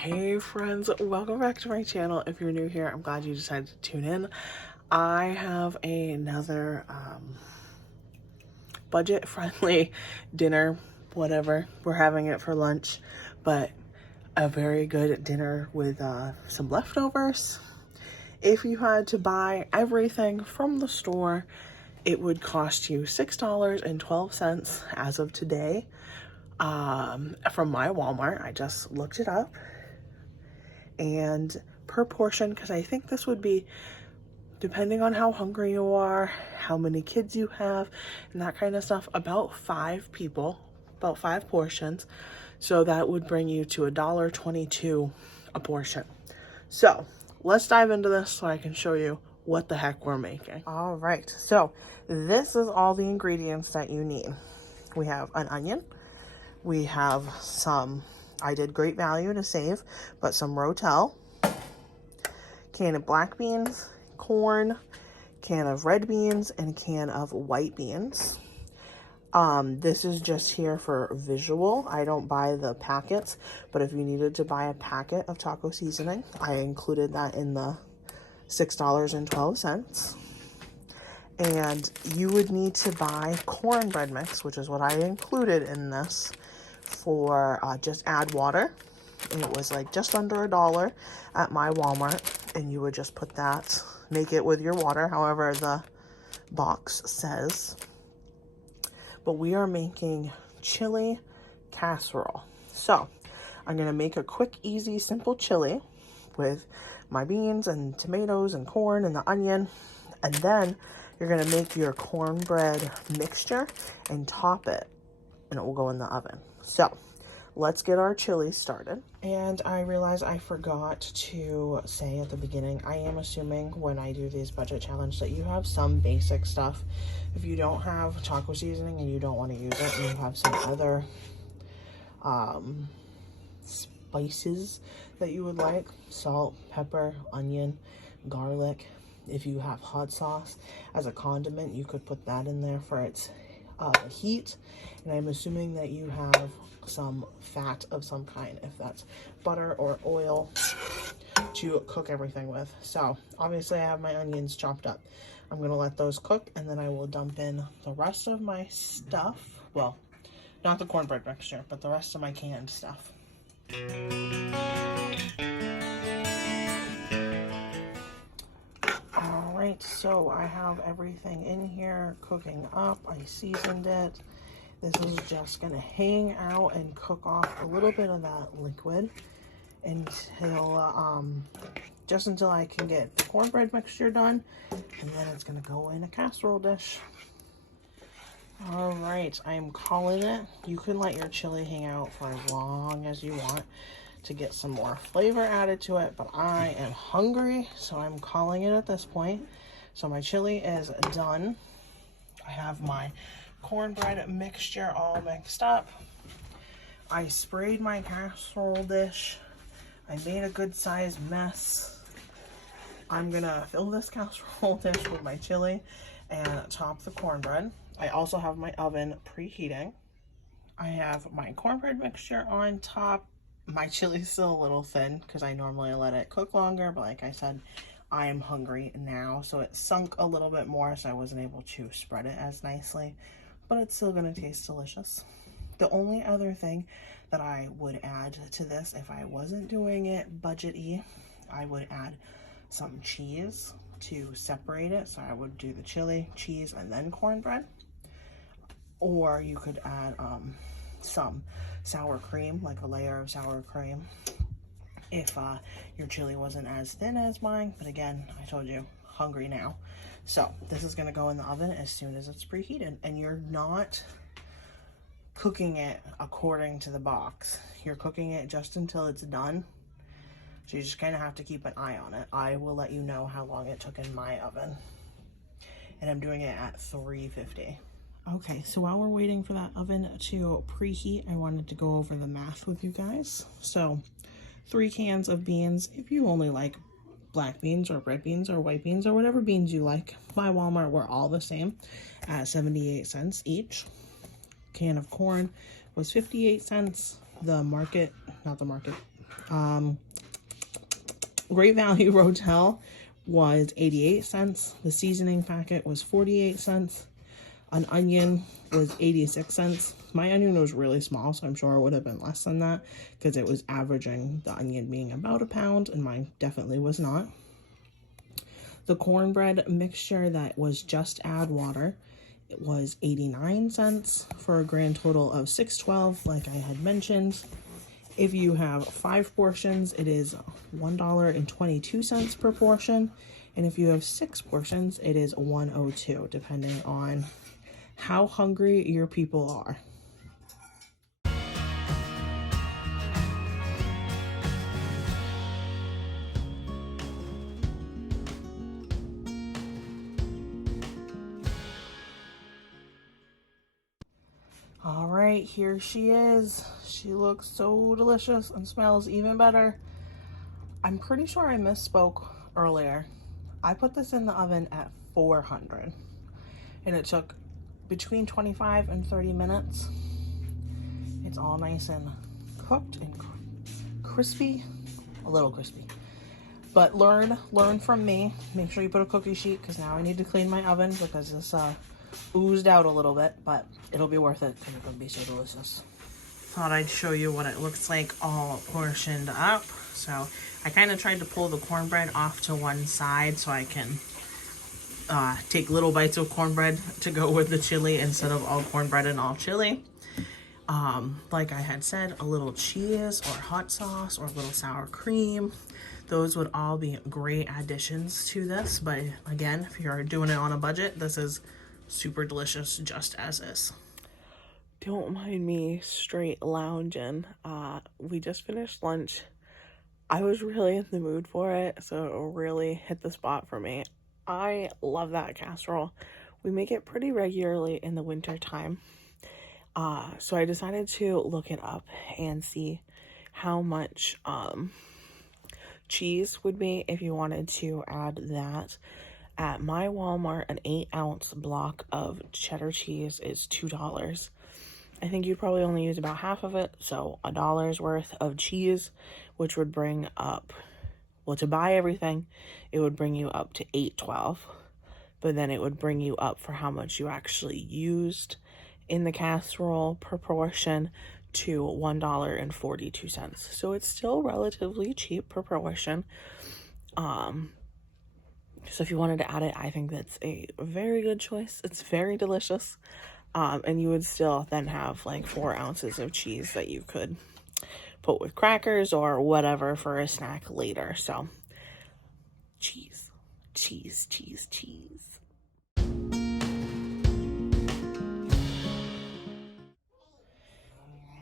Hey friends, welcome back to my channel. If you're new here, I'm glad you decided to tune in. I have another budget-friendly dinner, whatever. We're having it for lunch, but a very good dinner with some leftovers. If you had to buy everything from the store, it would cost you $6.12 as of today. From my Walmart, I just looked it up. And per portion, because I think this would be, depending on how hungry you are, how many kids you have, and that kind of stuff, about 5 people, about 5 portions. So that would bring you to $1.22 a portion. So let's dive into this so I can show you what the heck we're making. All right, so this is all the ingredients that you need. We have an onion. We have some, I did Great Value to save, but some Rotel, can of black beans, corn, can of red beans, and can of white beans. This is just here for visual. I don't buy the packets, but if you needed to buy a packet of taco seasoning, I included that in the $6.12. And you would need to buy cornbread mix, which is what I included in this, for just add water. And it was like just under $1 at my Walmart, and you would just put that, make it with your water, however the box says. But we are making chili casserole. So I'm gonna make a quick, easy, simple chili with my beans and tomatoes and corn and the onion, and then you're gonna make your cornbread mixture and top it, and it will go in the oven. So let's get our chili started. And I realized I forgot to say at the beginning, I am assuming when I do these budget challenge that you have some basic stuff. If you don't have taco seasoning and you don't want to use it, and you have some other spices that you would like, salt, pepper, onion, garlic. If you have hot sauce as a condiment, you could put that in there for its heat. And I'm assuming that you have some fat of some kind, if that's butter or oil, to cook everything with. So obviously I have my onions chopped up. I'm going to let those cook, and then I will dump in the rest of my stuff. Well, not the cornbread mixture, but the rest of my canned stuff. Alright, so I have everything in here cooking up. I seasoned it. This is just going to hang out and cook off a little bit of that liquid until, just until I can get the cornbread mixture done, and then it's going to go in a casserole dish. Alright, I'm calling it. You can let your chili hang out for as long as you want to get some more flavor added to it, but I am hungry, so I'm calling it at this point. So my chili is done. I have my cornbread mixture all mixed up. I sprayed my casserole dish. I made a good sized mess. I'm gonna fill this casserole dish with my chili and top the cornbread. I also have my oven preheating. I have my cornbread mixture on top. My chili's still a little thin because I normally let it cook longer, but like I said, I am hungry now, so it sunk a little bit more, so I wasn't able to spread it as nicely, but it's still gonna taste delicious. The only other thing that I would add to this, if I wasn't doing it budget-y, I would add some cheese to separate it. So I would do the chili, cheese, and then cornbread. Or you could add some sour cream, like a layer of sour cream, if your chili wasn't as thin as mine. But again, I told you, hungry now. So this is gonna go in the oven as soon as it's preheated, and you're not cooking it according to the box. You're cooking it just until it's done. So you just kind of have to keep an eye on it. I will let you know how long it took in my oven. And I'm doing it at 350. Okay, so while we're waiting for that oven to preheat, I wanted to go over the math with you guys. So 3 cans of beans, if you only like black beans or red beans or white beans or whatever beans you like. My Walmart were all the same at 78 cents each. Can of corn was 58 cents. The market, not the market, Great Value Rotel was 88 cents. The seasoning packet was 48 cents. An onion was 86 cents. My onion was really small, so I'm sure it would have been less than that because it was averaging the onion being about a pound, and mine definitely was not. The cornbread mixture that was just add water, it was 89 cents for a grand total of $6.12, like I had mentioned. If you have 5 portions, it is $1.22 per portion. And if you have 6 portions, it is $1.02, depending on how hungry your people are. All right, here she is. She looks so delicious and smells even better. I'm pretty sure I misspoke earlier. I put this in the oven at 400 and it took between 25 and 30 minutes. It's all nice and cooked and crispy, a little crispy. But learn from me. Make sure you put a cookie sheet because now I need to clean my oven because this oozed out a little bit, but it'll be worth it because it's gonna be so delicious. Thought I'd show you what it looks like all portioned up. So I kind of tried to pull the cornbread off to one side so I can take little bites of cornbread to go with the chili instead of all cornbread and all chili. Like I had said, a little cheese or hot sauce or a little sour cream. Those would all be great additions to this. But again, if you're doing it on a budget, this is super delicious just as is. Don't mind me straight lounging. We just finished lunch. I was really in the mood for it, so it really hit the spot for me. I love that casserole. We make it pretty regularly in the winter time. So I decided to look it up and see how much cheese would be if you wanted to add that. At my Walmart, an 8-ounce block of cheddar cheese is $2. I think you'd probably only use about half of it, so $1 worth of cheese, which would bring up, well, to buy everything, it would bring you up to $8.12, but then it would bring you up for how much you actually used in the casserole per portion to $1.42. So it's still relatively cheap per portion. So if you wanted to add it, I think that's a very good choice. It's very delicious. And you would still then have like 4 ounces of cheese that you could put with crackers or whatever for a snack later. So cheese, cheese, cheese, cheese.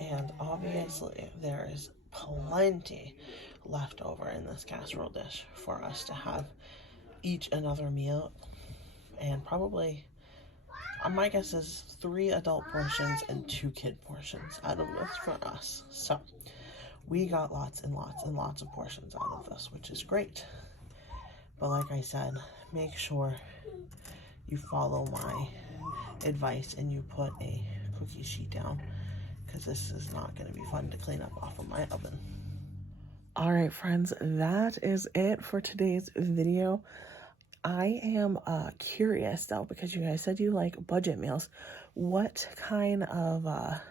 And obviously there is plenty left over in this casserole dish for us to have each another meal, and probably my guess is 3 adult portions and 2 kid portions out of this for us. So we got lots and lots and lots of portions out of this, which is great. But like I said, make sure you follow my advice and you put a cookie sheet down because this is not going to be fun to clean up off of my oven. All right, friends, that is it for today's video. I am curious though, because you guys said you like budget meals. What kind of, or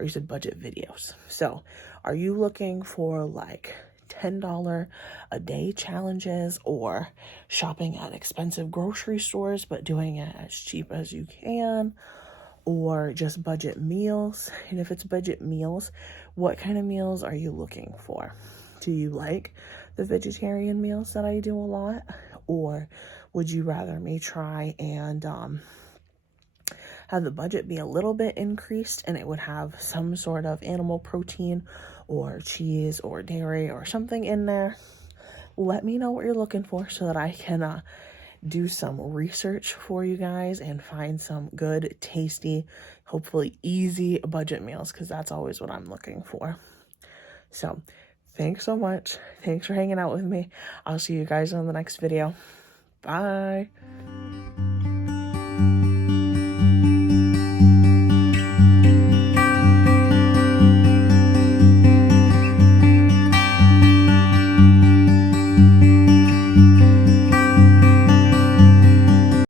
you said budget videos. So are you looking for like $10 a day challenges or shopping at expensive grocery stores, but doing it as cheap as you can? Or just budget meals? And if it's budget meals, what kind of meals are you looking for? Do you like the vegetarian meals that I do a lot? Or would you rather me try and have the budget be a little bit increased and it would have some sort of animal protein or cheese or dairy or something in there? Let me know what you're looking for so that I can do some research for you guys and find some good, tasty, hopefully easy budget meals, because that's always what I'm looking for. So thanks so much. Thanks for hanging out with me. I'll see you guys on the next video. Bye.